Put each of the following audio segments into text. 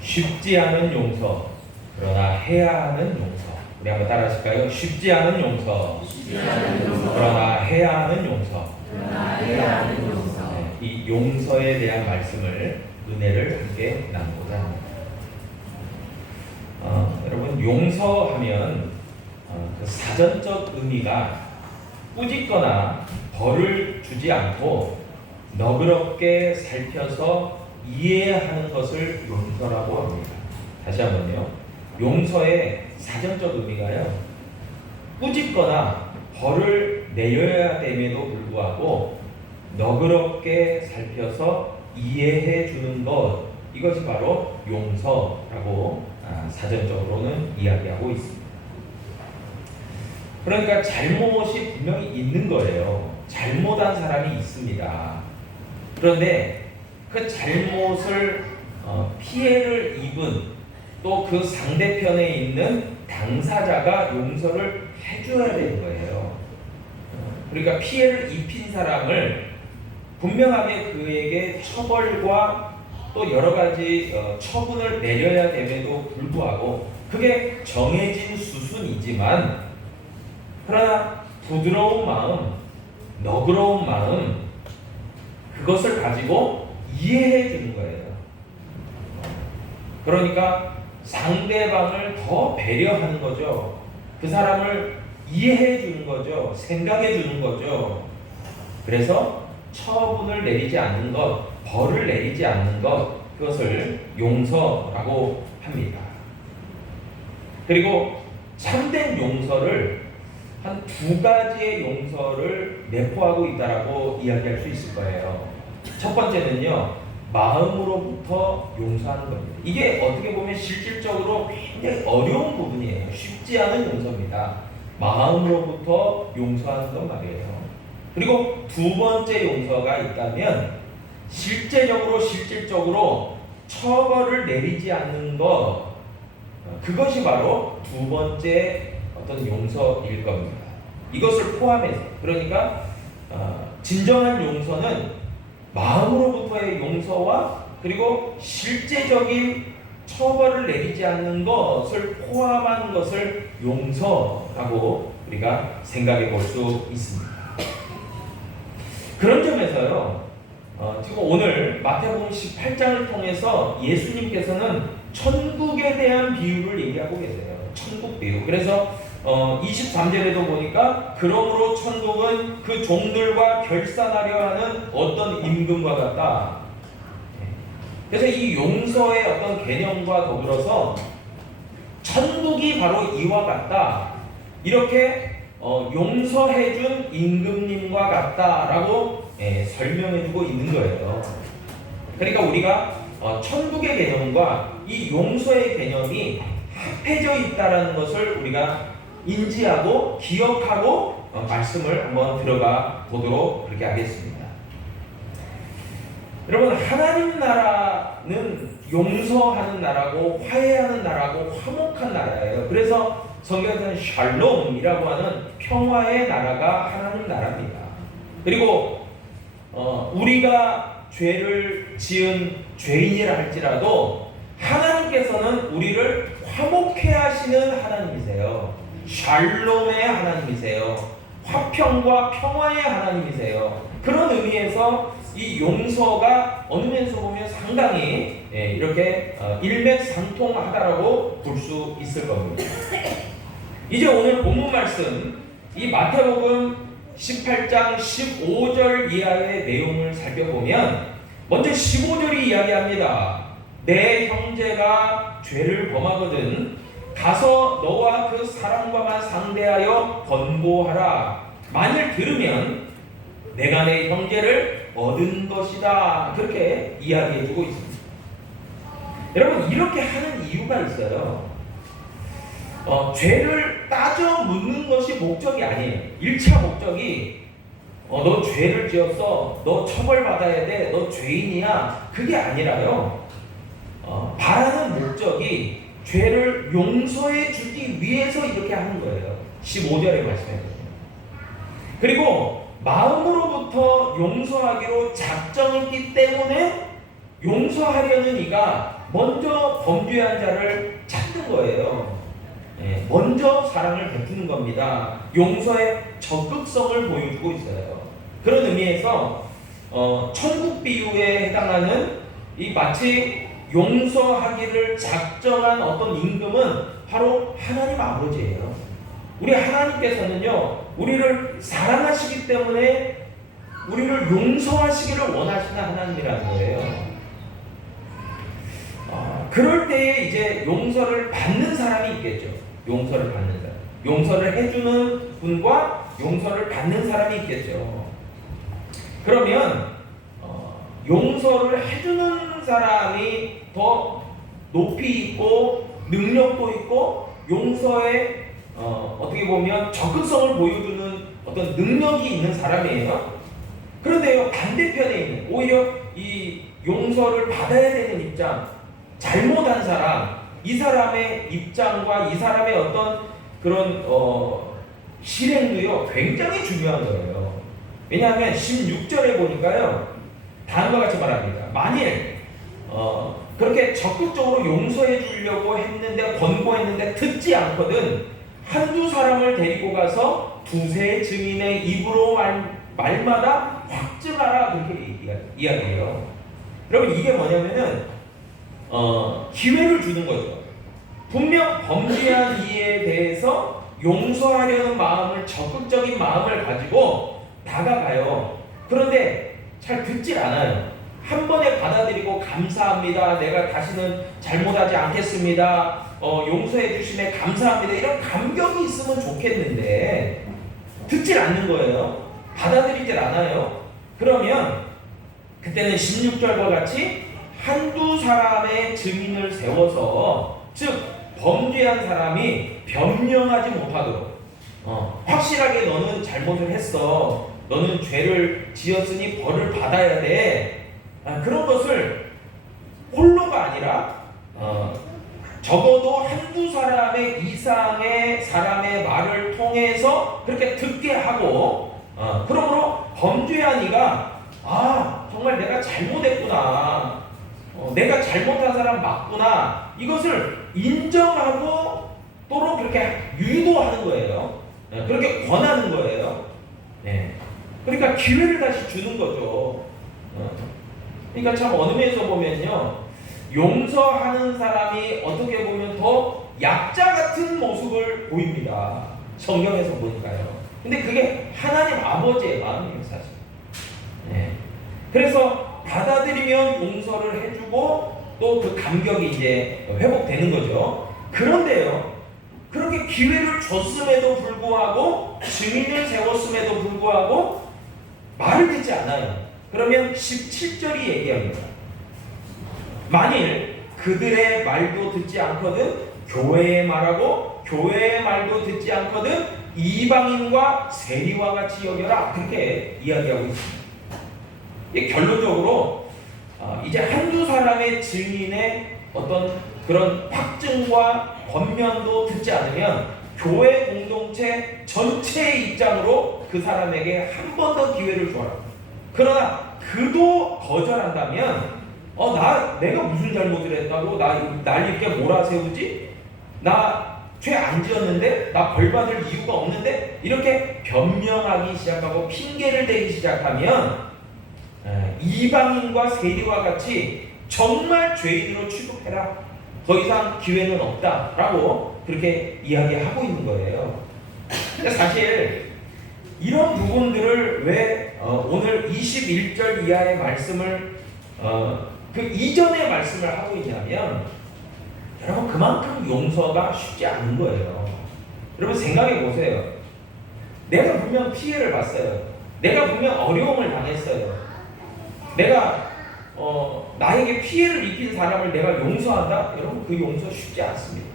쉽지 않은 용서, 그러나 해야 하는 용서. 우리 한번 따라 하실까요? 쉽지 않은 용서, 그러나 해야 하는 용서. 네, 이 용서에 대한 말씀을, 은혜를 함께 나누고자 합니다. 여러분, 용서하면 그 사전적 의미가 꾸짖거나 벌을 주지 않고 너그럽게 살펴서 이해하는 것을 용서라고 합니다. 다시 한번요. 용서의 사전적 의미가요, 꾸짖거나 벌을 내려야 됨에도 불구하고 너그럽게 살펴서 이해해 주는 것, 이것이 바로 용서라고 사전적으로는 이야기하고 있습니다. 그러니까 잘못이 분명히 있는 거예요. 잘못한 사람이 있습니다. 그런데 그 잘못을 피해를 입은 또 그 상대편에 있는 당사자가 용서를 해줘야 되는 거예요. 그러니까 피해를 입힌 사람을 분명하게 그에게 처벌과 또 여러 가지 처분을 내려야 됨에도 불구하고 그게 정해진 수순이지만, 그러나 부드러운 마음, 너그러운 마음, 그것을 가지고 이해해 주는 거예요. 그러니까 상대방을 더 배려하는 거죠. 그 사람을 이해해 주는 거죠. 생각해 주는 거죠. 그래서 처분을 내리지 않는 것, 벌을 내리지 않는 것, 그것을 용서라고 합니다. 그리고 참된 용서를 한 두 가지의 용서를 내포하고 있다라고 이야기할 수 있을 거예요. 첫 번째는요, 마음으로부터 용서하는 겁니다. 이게 어떻게 보면 실질적으로 굉장히 어려운 부분이에요. 쉽지 않은 용서입니다. 마음으로부터 용서하는 것 말이에요. 그리고 두 번째 용서가 있다면 실질적으로 처벌을 내리지 않는 것, 그것이 바로 두 번째 어떤 용서일 겁니다. 이것을 포함해서, 그러니까 진정한 용서는 마음으로부터의 용서와 그리고 실제적인 처벌을 내리지 않는 것을 포함한 것을 용서라고 우리가 생각해 볼 수 있습니다. 그런 점에서요, 지금 오늘 마태복음 18장을 통해서 예수님께서는 천국에 대한 비유를 얘기하고 계세요. 천국 비유. 그래서 23절에도 보니까 그러므로 천국은 그 종들과 결산하려 하는 어떤 임금과 같다. 그래서 이 용서의 어떤 개념과 더불어서 천국이 바로 이와 같다, 이렇게 용서해준 임금님과 같다라고 설명해주고 있는 거예요. 그러니까 우리가 천국의 개념과 이 용서의 개념이 합해져 있다라는 것을 우리가 인지하고 기억하고 말씀을 한번 들어가 보도록 그렇게 하겠습니다. 여러분, 하나님 나라는 용서하는 나라고 화해하는 나라고 화목한 나라예요. 그래서 성경에서는 샬롬이라고 하는 평화의 나라가 하나님 나라입니다. 그리고 우리가 죄를 지은 죄인이라 할지라도 하나님께서는 우리를 화목해 하시는 하나님이세요. 샬롬의 하나님이세요. 화평과 평화의 하나님이세요. 그런 의미에서 이 용서가 어느 면에서 보면 상당히 이렇게 일맥상통하다라고 볼 수 있을 겁니다. 이제 오늘 본문 말씀, 이 마태복음 18장 15절 이하의 내용을 살펴보면 먼저 15절이 이야기합니다. 내 형제가 죄를 범하거든 가서 너와 그 사람과만 상대하여 권고하라. 만일 들으면 내가 내 형제를 얻은 것이다. 그렇게 이야기해주고 있습니다. 여러분, 이렇게 하는 이유가 있어요. 죄를 따져 묻는 것이 목적이 아니에요. 1차 목적이 너 죄를 지었어, 너 처벌받아야 돼, 너 죄인이야, 그게 아니라요. 바라는 목적이 죄를 용서해 주기 위해서 이렇게 하는 거예요. 15절에 말씀해요. 그리고 마음으로부터 용서하기로 작정했기 때문에 용서하려는 이가 먼저 범죄한 자를 찾는 거예요. 예, 먼저 사랑을 베푸는 겁니다. 용서의 적극성을 보여주고 있어요. 그런 의미에서 천국 비유에 해당하는 이 마치 용서하기를 작정한 어떤 임금은 바로 하나님 아버지예요. 우리 하나님께서는요, 우리를 사랑하시기 때문에 우리를 용서하시기를 원하시는 하나님이라는 거예요. 그럴 때에 이제 용서를 받는 사람이 있겠죠. 용서를 받는 사람, 용서를 해주는 분과 용서를 받는 사람이 있겠죠. 그러면 용서를 해주는 사람이 더 높이 있고 능력도 있고 용서에 어떻게 보면 적극성을 보여주는 어떤 능력이 있는 사람이에요. 그런데요, 반대편에 있는 오히려 이 용서를 받아야 되는 입장, 잘못한 사람, 이 사람의 입장과 이 사람의 어떤 그런 실행도요 굉장히 중요한 거예요. 왜냐하면 16절에 보니까요 다음과 같이 말합니다. 만일 그렇게 적극적으로 용서해 주려고 했는데 권고했는데 듣지 않거든 한두 사람을 데리고 가서 두세 증인의 입으로 말마다 확증하라, 그렇게 이야기해요. 여러분, 이게 뭐냐면은 기회를 주는 거죠. 분명 범죄한 이에 대해서 용서하려는 마음을, 적극적인 마음을 가지고 다가가요. 그런데 잘 듣질 않아요. 한 번에 받아들이고 감사합니다, 내가 다시는 잘못하지 않겠습니다, 용서해 주심에 감사합니다, 이런 감격이 있으면 좋겠는데 듣질 않는 거예요. 받아들이질 않아요. 그러면 그때는 16절과 같이 한두 사람의 증인을 세워서, 즉 범죄한 사람이 변명하지 못하도록 확실하게 너는 잘못을 했어, 너는 죄를 지었으니 벌을 받아야 돼, 그런 것을 홀로가 아니라 적어도 한두 사람의 이상의 사람의 말을 통해서 그렇게 듣게 하고, 그러므로 범죄한 이가 정말 내가 잘못했구나, 내가 잘못한 사람 맞구나, 이것을 인정하고 또록 그렇게 유도하는 거예요. 그렇게 권하는 거예요. 그러니까 기회를 다시 주는 거죠. 그러니까 참 어느 면에서 보면요, 용서하는 사람이 어떻게 보면 더 약자 같은 모습을 보입니다. 성경에서 보니까요. 근데 그게 하나님 아버지의 마음이에요, 사실. 그래서 받아들이면 용서를 해주고 또 그 감격이 이제 회복되는 거죠. 그런데요, 그렇게 기회를 줬음에도 불구하고, 증인을 세웠음에도 불구하고 말을 듣지 않아요. 그러면 17절이 얘기합니다. 만일 그들의 말도 듣지 않거든 교회의 말하고 교회의 말도 듣지 않거든 이방인과 세리와 같이 여겨라, 그렇게 이야기하고 있습니다. 결론적으로 이제 한두 사람의 증인의 어떤 그런 확증과 권면도 듣지 않으면 교회 공동체 전체의 입장으로 그 사람에게 한 번 더 기회를 줘라. 그러나 그도 거절한다면 내가 무슨 잘못을 했다고 날 이렇게 몰아세우지? 나 죄 안 지었는데? 나 벌 받을 이유가 없는데? 이렇게 변명하기 시작하고 핑계를 대기 시작하면 이방인과 세리와 같이 정말 죄인으로 취급해라, 더 이상 기회는 없다라고 그렇게 이야기하고 있는 거예요. 근데 사실 이런 부분들을 왜 오늘 21절 이하의 말씀을 그 이전의 말씀을 하고 있냐면, 여러분, 그만큼 용서가 쉽지 않은 거예요. 여러분 생각해 보세요. 내가 분명 피해를 봤어요. 내가 분명 어려움을 당했어요. 내가 나에게 피해를 입힌 사람을 내가 용서한다? 여러분, 그 용서 쉽지 않습니다.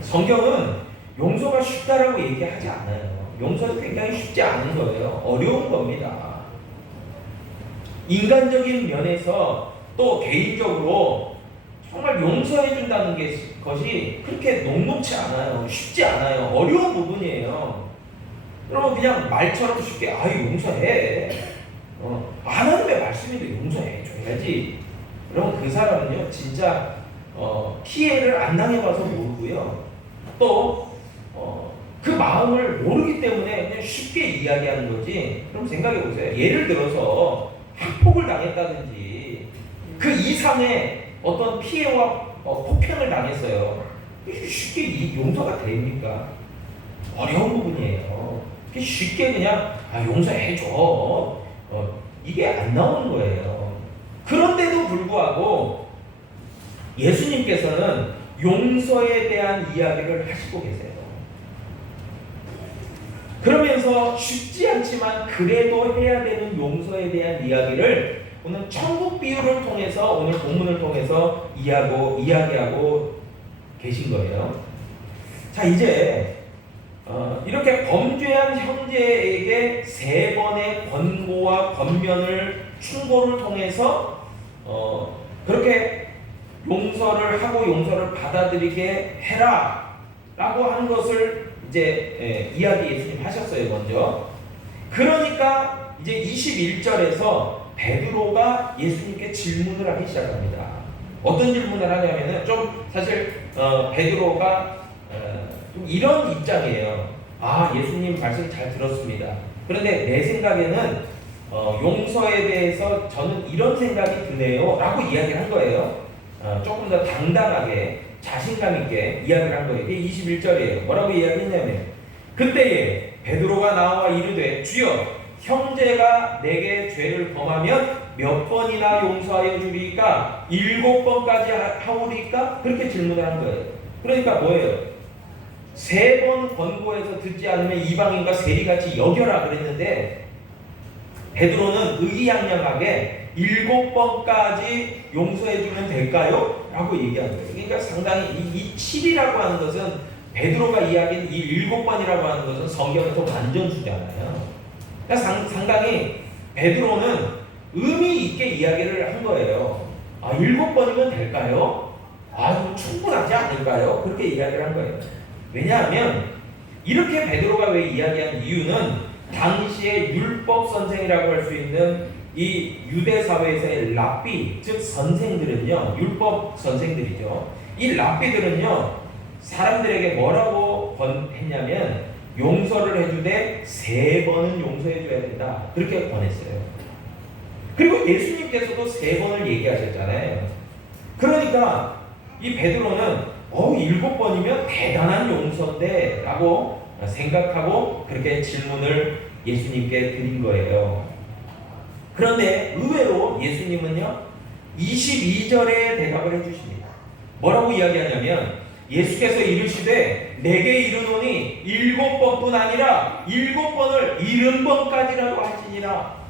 성경은 용서가 쉽다라고 얘기하지 않아요. 용서는 굉장히 쉽지 않은 거예요. 어려운 겁니다. 인간적인 면에서 또 개인적으로 정말 용서해 준다는 것이 그렇게 녹록치 않아요. 쉽지 않아요. 어려운 부분이에요. 여러분, 그냥 말처럼 쉽게 용서해, 하나님의 말씀인데 용서해 줘야지, 그럼 그 사람은요 진짜 피해를 안 당해봐서 모르고요. 또 그 마음을 모르기 때문에 그냥 쉽게 이야기하는 거지. 그럼 생각해 보세요. 예를 들어서 학폭을 당했다든지 그 이상의 어떤 피해와 폭행을 당했어요. 쉽게 이 용서가 됩니까? 어려운 부분이에요. 쉽게 그냥 용서해줘. 이게 안 나오는 거예요. 그런데도 불구하고 예수님께서는 용서에 대한 이야기를 하시고 계세요. 그러면서 쉽지 않지만 그래도 해야 되는 용서에 대한 이야기를 오늘 천국 비유를 통해서 오늘 본문을 통해서 이야기하고 계신 거예요. 자, 이제 이렇게 범죄한 형제에게 3번의 권고와 권면을 충고를 통해서 그렇게 용서를 하고 용서를 받아들이게 해라 라고 한 것을 이제 이야기 예수님 하셨어요. 먼저. 그러니까 이제 21절에서 베드로가 예수님께 질문을 하기 시작합니다. 어떤 질문을 하냐면은 좀 사실 베드로가 좀 이런 입장이에요. 예수님 말씀 잘 들었습니다. 그런데 내 생각에는 용서에 대해서 저는 이런 생각이 드네요 라고 이야기를 한 거예요. 조금 더 당당하게 자신감 있게 이야기를 한 거예요. 이게 21절이에요. 뭐라고 이야기했냐면 그때에 베드로가 나와 이르되 주여 형제가 내게 죄를 범하면 몇 번이나 용서하여 주리까? 7번까지 하오리까? 그렇게 질문을 한 거예요. 그러니까 뭐예요? 3번 권고해서 듣지 않으면 이방인과 세리같이 여겨라 그랬는데 베드로는 의기양양하게 7번까지 용서해주면 될까요? 라고 얘기하는 거예요. 그러니까 상당히 이 7이라고 하는 것은 베드로가 이야기한 이 7번이라고 하는 것은 성경에서 완전수잖아요. 그러니까 상당히 베드로는 의미 있게 이야기를 한 거예요. 7번이면 될까요? 충분하지 않을까요? 그렇게 이야기를 한 거예요. 왜냐하면 이렇게 베드로가 왜 이야기한 이유는 당시의 율법 선생이라고 할 수 있는 이 유대 사회에서의 랍비, 즉 선생들은요, 율법 선생들이죠. 이 랍비들은요, 사람들에게 뭐라고 권했냐면 용서를 해주되 3번은 용서해줘야 된다. 그렇게 권했어요. 그리고 예수님께서도 3번을 얘기하셨잖아요. 그러니까 이 베드로는 7번이면 대단한 용서인데 라고 생각하고 그렇게 질문을 예수님께 드린 거예요. 그런데 의외로 예수님은요 22절에 대답을 해주십니다. 뭐라고 이야기하냐면 예수께서 이르시되 내게 이르노니 7번뿐 아니라 7번을 70번까지라도 하시니라.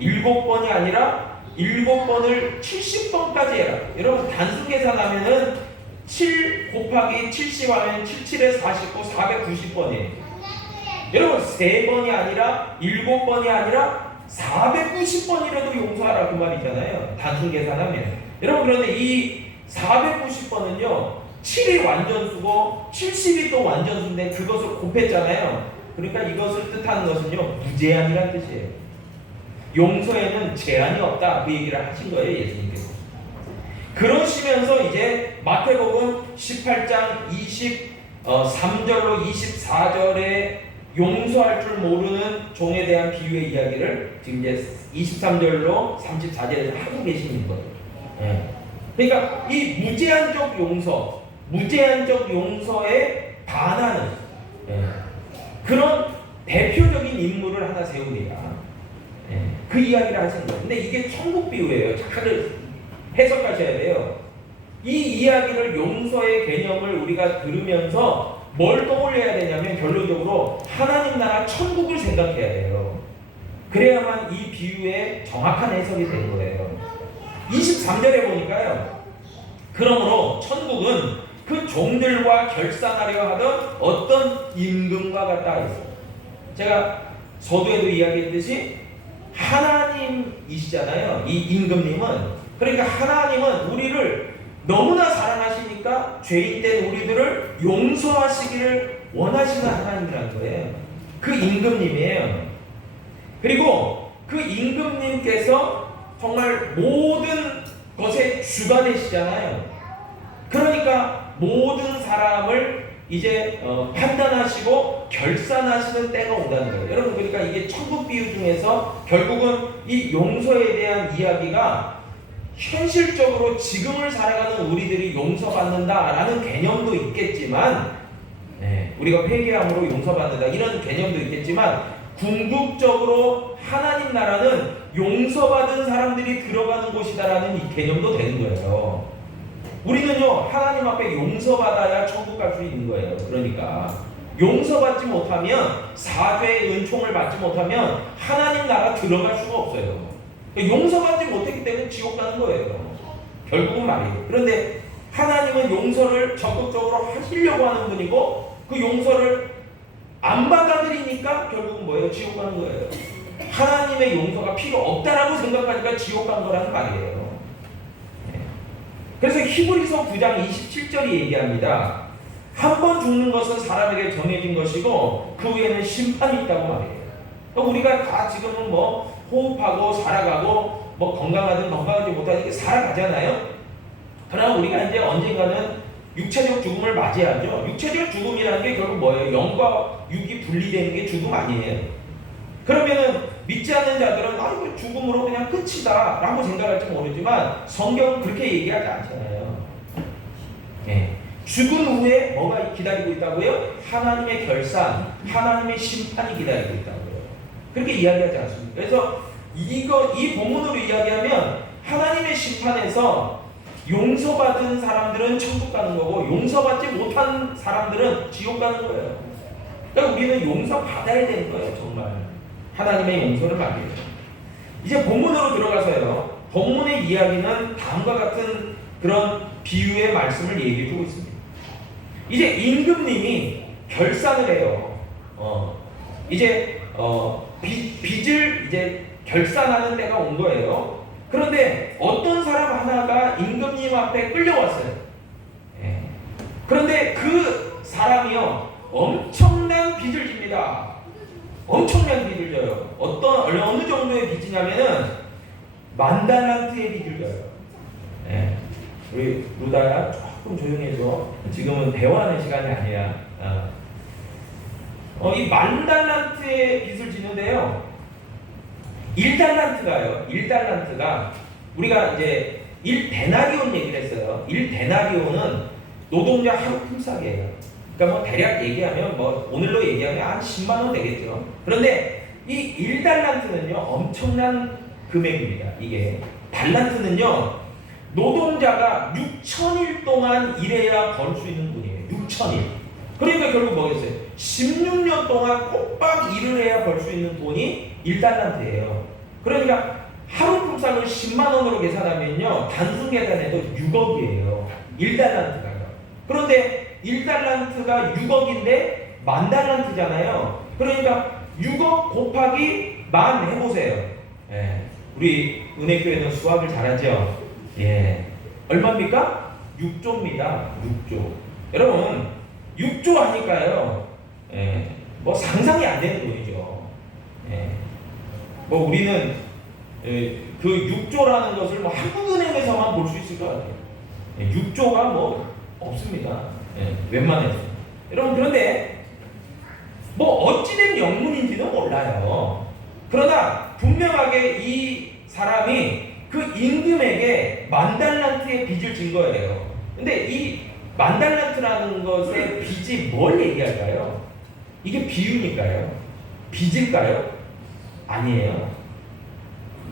7번이 아니라 7번을 70번까지 해라. 여러분 단순 계산하면은 7 곱하기 70 하면 77에 49, 490번이에요. 여러분 3번이 아니라 7번이 아니라 490번이라도 용서하라 그 말이잖아요. 단순 계산하면. 여러분 그런데 이 490번은요 7이 완전수고 70이 또 완전수인데 그것을 곱했잖아요. 그러니까 이것을 뜻하는 것은요 무제한이라는 뜻이에요. 용서에는 제한이 없다 그 얘기를 하신 거예요 예수님께서. 그러시면서 이제 마태복음 18장 23절로 24절에 용서할 줄 모르는 종에 대한 비유의 이야기를 지금 이제 23절로 34절에서 하고 계시는 거예요. 그러니까 이 무제한적 용서에 반하는 그런 대표적인 인물을 하나 세웁니다. 그 이야기를 하시는 거예요. 근데 이게 천국 비유예요. 잘 해석하셔야 돼요. 이 이야기를 용서의 개념을 우리가 들으면서 뭘 떠올려야 되냐면 결론적으로 하나님 나라 천국을 생각해야 돼요. 그래야만 이 비유의 정확한 해석이 되는 거예요. 23절에 보니까요. 그러므로 천국은 그 종들과 결산하려 하던 어떤 임금과 같다 했어요. 제가 서두에도 이야기했듯이 하나님이시잖아요. 이 임금님은. 그러니까 하나님은 우리를 너무나 사랑하시니까 죄인된 우리들을 용서하시기를 원하시는 하나님이라는 거예요. 그 임금님이에요. 그리고 그 임금님께서 정말 모든 것의 주가 되시잖아요. 그러니까 모든 사람을 이제 판단하시고 결산하시는 때가 온다는 거예요. 여러분, 그러니까 이게 천국 비유 중에서 결국은 이 용서에 대한 이야기가 현실적으로 지금을 살아가는 우리들이 용서받는다라는 개념도 있겠지만, 우리가 회개함으로 용서받는다 이런 개념도 있겠지만, 궁극적으로 하나님 나라는 용서받은 사람들이 들어가는 곳이다라는 이 개념도 되는 거예요. 우리는요, 하나님 앞에 용서받아야 천국 갈 수 있는 거예요. 그러니까 용서받지 못하면, 사죄의 은총을 받지 못하면 하나님 나라 들어갈 수가 없어요. 용서받지 못했기 때문에 지옥 가는 거예요. 결국은 말이에요. 그런데 하나님은 용서를 적극적으로 하시려고 하는 분이고, 그 용서를 안 받아들이니까 결국은 뭐예요? 지옥 가는 거예요. 하나님의 용서가 필요 없다라고 생각하니까 지옥 간 거라는 말이에요. 그래서 히브리서 9장 27절이 얘기합니다. 한 번 죽는 것은 사람에게 정해진 것이고 그 후에는 심판이 있다고 말해요. 우리가 다 지금은 뭐 호흡하고 살아가고 뭐 건강하든 건강하지 못하든 살아가잖아요. 그러나 우리가 이제 언젠가는 육체적 죽음을 맞이하죠. 육체적 죽음이라는 게 결국 뭐예요? 영과 육이 분리되는 게 죽음 아니에요. 그러면은 믿지 않는 자들은 이거 죽음으로 그냥 끝이다 라고 생각할지 모르지만 성경은 그렇게 얘기하지 않잖아요. 죽은 후에 뭐가 기다리고 있다고요? 하나님의 결산, 하나님의 심판이 기다리고 있다고요. 그렇게 이야기하지 않습니다. 그래서 이 본문으로 이야기하면 하나님의 심판에서 용서받은 사람들은 천국 가는 거고 용서받지 못한 사람들은 지옥 가는 거예요. 그러니까 우리는 용서받아야 되는 거예요. 정말 하나님의 용서를 받기 위해서. 이제 본문으로 들어가서요, 본문의 이야기는 다음과 같은 그런 비유의 말씀을 얘기해 주고 있습니다. 이제 임금님이 결산을 해요. 빚을 이제 결산하는 때가 온 거예요. 그런데 어떤 사람 하나가 임금님 앞에 끌려왔어요. 그런데 그 사람이요, 엄청난 빚을 집니다. 엄청난 빚을 져요. 어느 정도의 빚이냐면은 10,000달란트의 빚을 져요. 우리 루다야 조금 조용히 해줘. 지금은 대화하는 시간이 아니야. 이 10,000달란트의 빚을 지는데요, 1달란트가 우리가 이제 1데나리온 얘기를 했어요. 1데나리온은 노동자 하루 품삯이에요. 그러니까 뭐 대략 얘기하면 뭐 오늘로 얘기하면 한 10만 원 되겠죠. 그런데 이 1달란트는요 엄청난 금액입니다. 이게 달란트는요 노동자가 6,000일 동안 일해야 벌 수 있는 돈이에요. 6,000일. 그러니까 결국 뭐겠어요? 16년 동안 꼬박 일을 해야 벌 수 있는 돈이 1달란트예요. 그러니까 하루 품삯을 10만 원으로 계산하면요 단순 계산해도 6억이에요. 1달란트가요. 그런데 1달란트가 6억인데 10,000달란트잖아요. 그러니까 6억 곱하기 10,000 해보세요. 우리 은혜교회는 수학을 잘하죠. 얼마입니까? 6조입니다. 6조. 여러분 6조 하니까요 뭐 상상이 안 되는 돈이죠. 뭐 우리는 그 6조라는 것을 뭐 한국은행에서만 볼 수 있을 것 같아요. 6조가 뭐 없습니다. 웬만해서. 여러분 그런데 뭐 어찌된 영문인지는 몰라요. 그러나 분명하게 이 사람이 그 임금에게 10,000달란트의 빚을 진 거예요. 근데 이 10,000달란트라는 것의 빚이 뭘 얘기할까요? 이게 비유니까요? 빚일까요? 아니에요.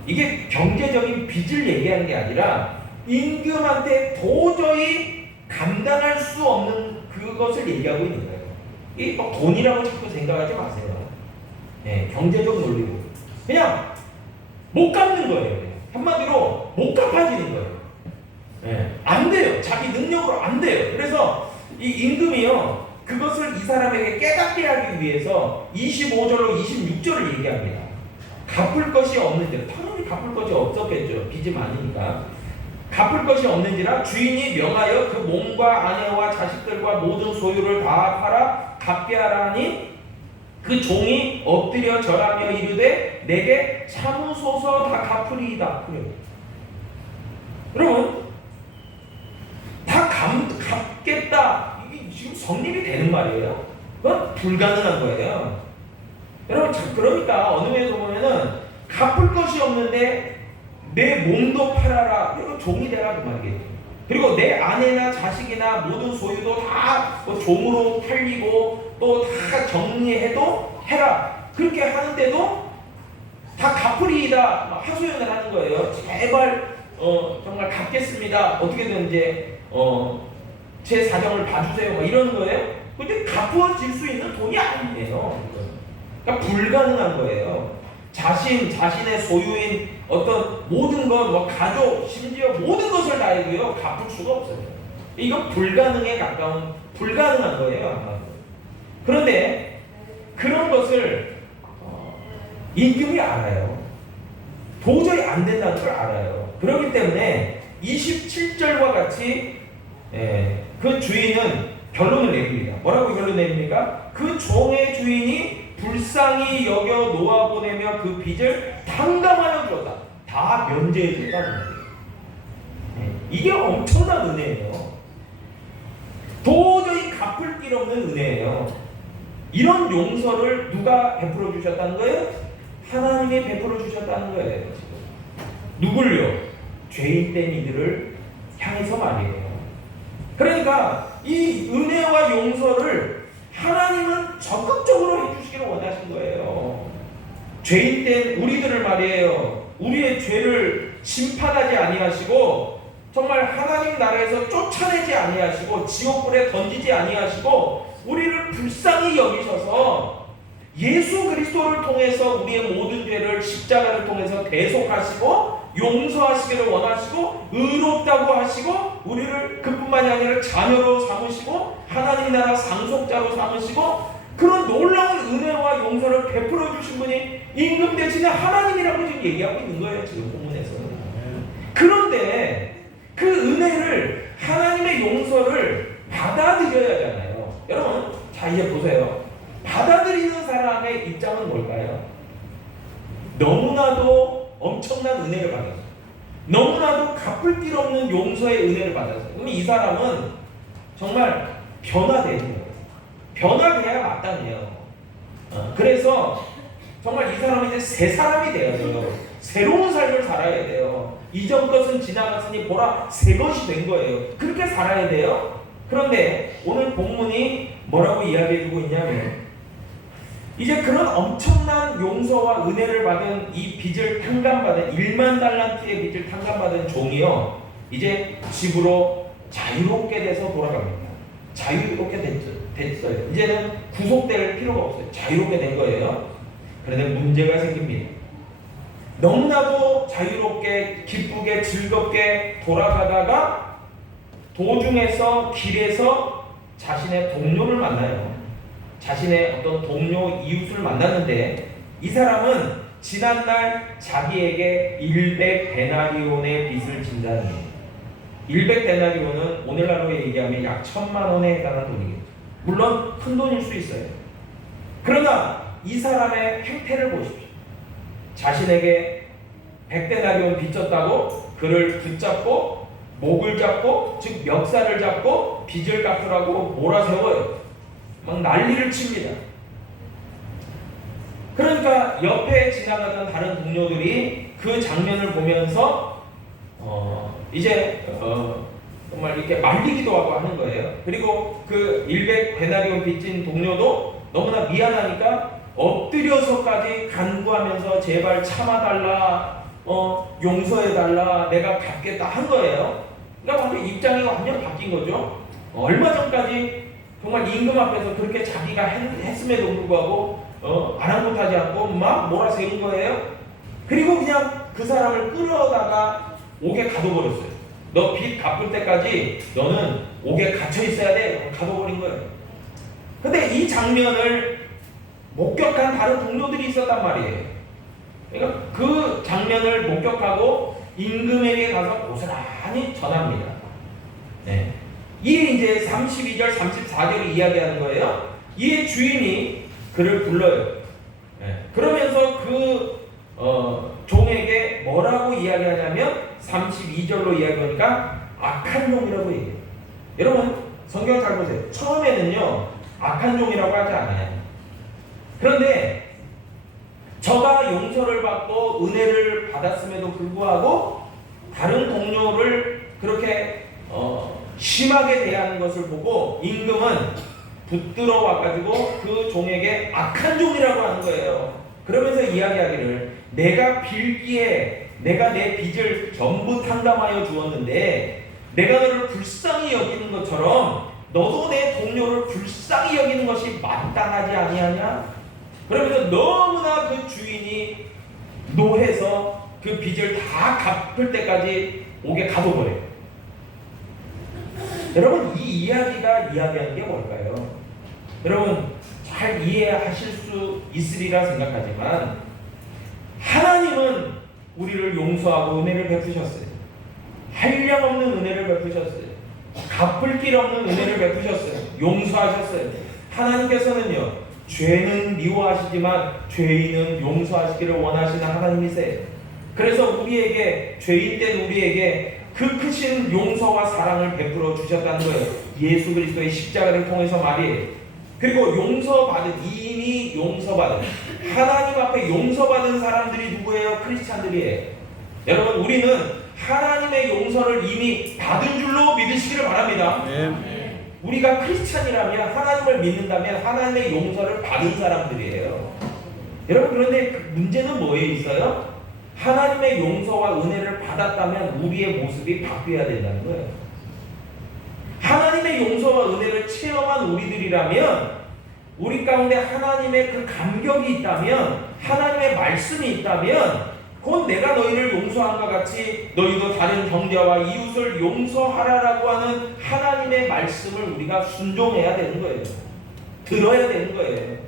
이게 경제적인 빚을 얘기하는 게 아니라 임금한테 도저히 감당할 수 없는 그것을 얘기하고 있는 거예요. 이게 막 돈이라고 자꾸 생각하지 마세요. 경제적 논리로. 그냥 못 갚는 거예요. 한마디로 못 갚아지는 거예요. 안 돼요. 자기 능력으로 안 돼요. 그래서 이 임금이요 그것을 이 사람에게 깨닫게 하기 위해서 25절로 26절을 얘기합니다. 갚을 것이 없는지, 당연히 갚을 것이 없었겠죠. 빚이 많으니까. 갚을 것이 없는지라 주인이 명하여 그 몸과 아내와 자식들과 모든 소유를 다 팔아 갚게 하라니 그 종이 엎드려 절하며 이르되 내게 참으소서 다 갚으리이다. 그래요. 여러분, 갚겠다. 이게 지금 성립이 되는 말이에요. 그건 불가능한 거예요. 여러분, 그러니까 어느 면에서 보면은 갚을 것이 없는데 내 몸도 팔아라. 이거 종이 되라 그 말이겠죠. 그리고 내 아내나 자식이나 모든 소유도 다 종으로 팔리고 또 다 정리해도 해라. 그렇게 하는데도 다 갚으리이다 하소연을 하는 거예요. 제발 정말 갚겠습니다. 어떻게든 이제 제 사정을 봐주세요. 뭐 이러는 거예요. 근데 갚아질 수 있는 돈이 아니에요. 그러니까 불가능한 거예요. 자신의 소유인 어떤 모든 것, 뭐 가족, 심지어 모든 것을 다 해도요 갚을 수가 없어요. 이건 불가능에 가까운 불가능한 거예요. 그런데 그런 것을 임금이 알아요. 도저히 안 된다는 걸 알아요. 그렇기 때문에 27절과 같이 그 주인은 결론을 내립니다. 뭐라고 결론 내립니까? 그 종의 주인이 불쌍히 여겨 놓아보내며 그 빚을 탕감하여 주었다. 다 면제해 줬다는 거예요. 이게 엄청난 은혜예요. 도저히 갚을 길 없는 은혜예요. 이런 용서를 누가 베풀어 주셨다는 거예요? 하나님이 베풀어 주셨다는 거예요. 누굴요? 죄인 된 이들을 향해서 말이에요. 그러니까 이 은혜와 용서를 하나님은 적극적으로 해주시기를 원하신 거예요. 죄인 된 우리들을 말이에요. 우리의 죄를 심판하지 아니하시고 정말 하나님 나라에서 쫓아내지 아니하시고 지옥불에 던지지 아니하시고 우리를 불쌍히 여기셔서 예수 그리스도를 통해서 우리의 모든 죄를 십자가를 통해서 대속하시고 용서하시기를 원하시고 의롭다고 하시고 우리를 그뿐만이 아니라 자녀로 삼으시고 하나님 나라 상속자로 삼으시고 그런 놀라운 은혜와 용서를 베풀어 주신 분이 임금 대신에 하나님이라고 지금 얘기하고 있는 거예요. 지금 본문에서는. 그런데 그 은혜를 하나님의 용서를 받아들여야 하잖아요. 여러분, 자 이제 보세요. 받아들이는 사람의 입장은 뭘까요? 너무나도 엄청난 은혜를 받았어요. 너무나도 갚을 길 없는 용서의 은혜를 받았어요. 그럼 이 사람은 정말 변화되는 거예요. 변화돼야 마땅해요. 그래서 정말 이 사람은 이제 새 사람이 돼야 돼요. 새로운 삶을 살아야 돼요. 이전 것은 지나갔으니 보라 새 것이 된 거예요. 그렇게 살아야 돼요. 그런데 오늘 본문이 뭐라고 이야기해주고 있냐면 이제 그런 엄청난 용서와 은혜를 받은 이 빚을 탕감받은 1만 달란트의 빚을 탕감받은 종이요 이제 집으로 자유롭게 돼서 돌아갑니다. 자유롭게 됐어요. 이제는 구속될 필요가 없어요. 자유롭게 된 거예요. 그런데 문제가 생깁니다. 너무나도 자유롭게 기쁘게 즐겁게 돌아가다가 도중에서 길에서 자신의 동료를 만나요. 자신의 어떤 동료 이웃을 만났는데 이 사람은 지난날 자기에게 100데나리온의 빚을 진다는 거예요. 100데나리온은 오늘날로 얘기하면 약 1,000만 원에 해당하는 돈이겠죠. 물론 큰 돈일 수 있어요. 그러나 이 사람의 행태를 보십시오. 자신에게 100데나리온 빚졌다고 그를 붙잡고 목을 잡고 즉 멱살을 잡고 빚을 갚으라고 몰아세워요. 막 난리를 칩니다. 그러니까 옆에 지나가던 다른 동료들이 그 장면을 보면서 이제 정말 이렇게 말리기도 하고 하는 거예요. 그리고 그 100데나리온 빚진 동료도 너무나 미안하니까 엎드려서까지 간구하면서 제발 참아달라, 용서해달라, 내가 갚겠다 한 거예요. 그러니까 완전 입장이 완전 바뀐 거죠. 얼마 전까지 정말 임금 앞에서 그렇게 자기가 했음에도 불구하고 아랑곳하지 않고 막 몰아세운 거예요. 그리고 그냥 그 사람을 끌어다가 옥에 가둬버렸어요. 너 빚 갚을 때까지 너는 옥에 갇혀 있어야 돼. 가둬버린 거예요. 근데 이 장면을 목격한 다른 동료들이 있었단 말이에요. 그러니까 그 장면을 목격하고 임금에게 가서 고스란히 전합니다. 네. 이에 이제 32절, 34절이 이야기하는 거예요. 이에 주인이 그를 불러요. 네. 그러면서 그 종에게 뭐라고 이야기하냐면 32절로 이야기하니까 악한 종이라고 얘기해요. 여러분 성경 잘 보세요. 처음에는요 악한 종이라고 하지 않아요. 그런데 저가 용서를 받고 은혜를 받았음에도 불구하고 다른 동료를 그렇게 심하게 대하는 것을 보고 임금은 붙들어 와가지고 그 종에게 악한 종이라고 하는 거예요. 그러면서 이야기하기를 내가 빌기에 내가 내 빚을 전부 탕감하여 주었는데 내가 너를 불쌍히 여기는 것처럼 너도 내 동료를 불쌍히 여기는 것이 마땅하지 아니하냐? 그러면서 너무나 그 주인이 노해서 그 빚을 다 갚을 때까지 옥에 가둬버려요. 여러분 이 이야기가 이야기하는 게 뭘까요? 여러분 잘 이해하실 수 있으리라 생각하지만 하나님은 우리를 용서하고 은혜를 베푸셨어요. 한량없는 은혜를 베푸셨어요. 갚을 길 없는 은혜를 베푸셨어요. 용서하셨어요. 하나님께서는요 죄는 미워하시지만 죄인은 용서하시기를 원하시는 하나님이세요. 그래서 우리에게 죄인된 우리에게 그 크신 용서와 사랑을 베풀어 주셨다는 거예요. 예수 그리스도의 십자가를 통해서 말이에요. 그리고 이미 용서받은 하나님 앞에 용서받은 사람들이 누구예요? 크리스찬들이에요. 여러분 우리는 하나님의 용서를 이미 받은 줄로 믿으시기를 바랍니다. 우리가 크리스찬이라면 하나님을 믿는다면 하나님의 용서를 받은 사람들이에요. 여러분 그런데 그 문제는 뭐에 있어요? 하나님의 용서와 은혜를 받았다면 우리의 모습이 바뀌어야 된다는 거예요. 하나님의 용서와 은혜를 체험한 우리들이라면 우리 가운데 하나님의 그 감격이 있다면 하나님의 말씀이 있다면 곧 내가 너희를 용서한 것 같이 너희도 다른 형제와 이웃을 용서하라라고 하는 하나님의 말씀을 우리가 순종해야 되는 거예요. 들어야 되는 거예요.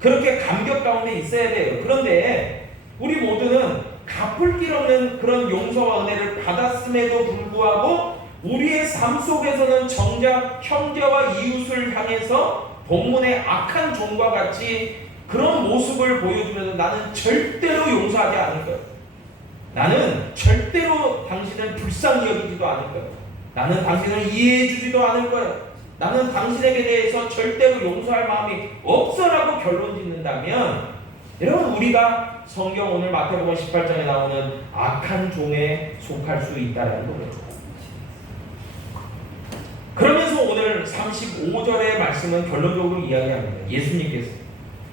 그렇게 감격 가운데 있어야 돼요. 그런데 우리 모두는 갚을 길 없는 그런 용서와 은혜를 받았음에도 불구하고 우리의 삶 속에서는 정작 형제와 이웃을 향해서 본문의 악한 종과 같이 그런 모습을 보여주면서 나는 절대로 용서하지 않을 거예요. 나는 절대로 당신을 불쌍히 여기지도 않을 거예요. 나는 당신을 이해해 주지도 않을 거예요. 나는 당신에게 대해서 절대로 용서할 마음이 없어라고 결론 짓는다면 여러분 우리가 성경 오늘 마태복음 18장에 나오는 악한 종에 속할 수 있다는 거예요. 그러면서 오늘 35절의 말씀은 결론적으로 이야기합니다. 예수님께서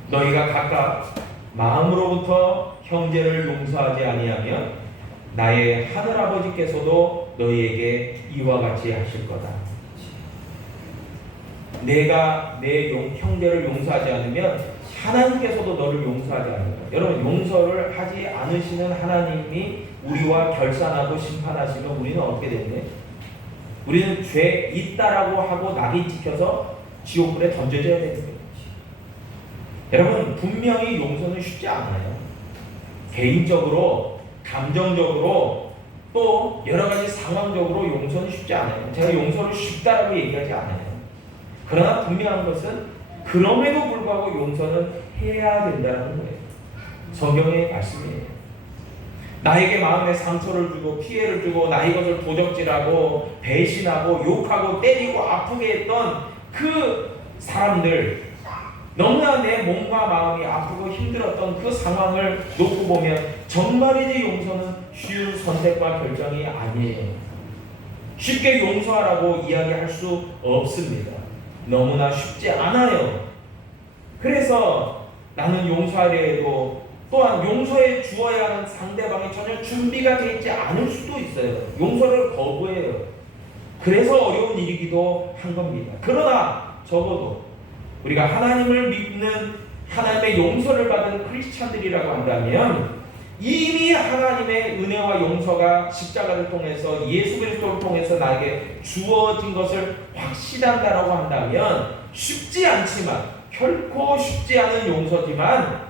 너희가 각각 마음으로부터 형제를 용서하지 아니하면 나의 하늘아버지께서도 너희에게 이와 같이 하실 거다. 내가 내 형제를 용서하지 않으면 하나님께서도 너를 용서하지 않는다. 여러분 용서를 하지 않으시는 하나님이 우리와 결산하고 심판하시면 우리는 어떻게 되는데? 우리는 죄 있다라고 하고 낙인 찍혀서 지옥불에 던져져야 되는 거예요. 여러분 분명히 용서는 쉽지 않아요. 개인적으로, 감정적으로 또 여러 가지 상황적으로 용서는 쉽지 않아요. 제가 용서를 쉽다라고 얘기하지 않아요. 그러나 분명한 것은 그럼에도 불구하고 용서는 해야 된다는 거예요. 성경의 말씀이에요. 나에게 마음에 상처를 주고 피해를 주고 나의 것을 도적질하고 배신하고 욕하고 때리고 아프게 했던 그 사람들, 너무나 내 몸과 마음이 아프고 힘들었던 그 상황을 놓고 보면 정말이지 용서는 쉬운 선택과 결정이 아니에요. 쉽게 용서하라고 이야기할 수 없습니다. 너무나 쉽지 않아요. 그래서 나는 용서하려 해도 또한 용서해 주어야 하는 상대방이 전혀 준비가 되어 있지 않을 수도 있어요. 용서를 거부해요. 그래서 어려운 일이기도 한 겁니다. 그러나 적어도 우리가 하나님을 믿는 하나님의 용서를 받은 크리스찬들이라고 한다면 이미 하나님의 은혜와 용서가 십자가를 통해서 예수 그리스도를 통해서 나에게 주어진 것을 확신한다라고 한다면 쉽지 않지만 결코 쉽지 않은 용서지만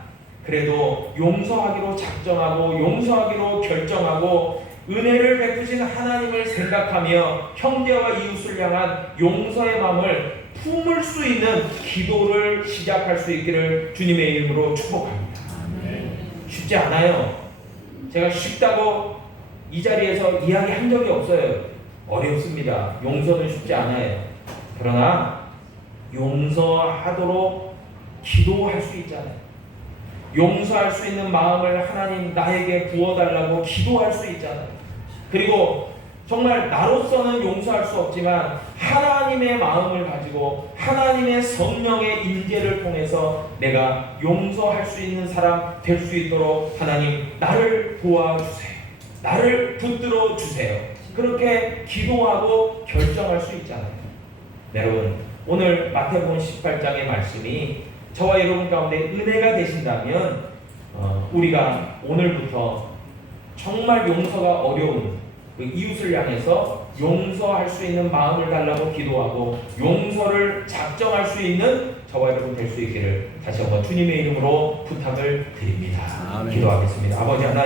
그래도 용서하기로 작정하고 용서하기로 결정하고 은혜를 베푸신 하나님을 생각하며 형제와 이웃을 향한 용서의 마음을 품을 수 있는 기도를 시작할 수 있기를 주님의 이름으로 축복합니다. 쉽지 않아요. 제가 쉽다고 이 자리에서 이야기한 적이 없어요. 어렵습니다. 용서는 쉽지 않아요. 그러나 용서하도록 기도할 수 있잖아요. 용서할 수 있는 마음을 하나님 나에게 부어달라고 기도할 수 있잖아요. 그리고 정말 나로서는 용서할 수 없지만 하나님의 마음을 가지고 하나님의 성령의 인재를 통해서 내가 용서할 수 있는 사람 될 수 있도록 하나님 나를 도와주세요. 나를 붙들어 주세요. 그렇게 기도하고 결정할 수 있잖아요. 여러분, 오늘 마태복음 18장의 말씀이 저와 여러분 가운데 은혜가 되신다면 우리가 오늘부터 정말 용서가 어려운 그 이웃을 향해서 용서할 수 있는 마음을 달라고 기도하고 용서를 작정할 수 있는 저와 여러분 될 수 있기를 다시 한번 주님의 이름으로 부탁을 드립니다. 아멘. 기도하겠습니다. 아버지 하나님,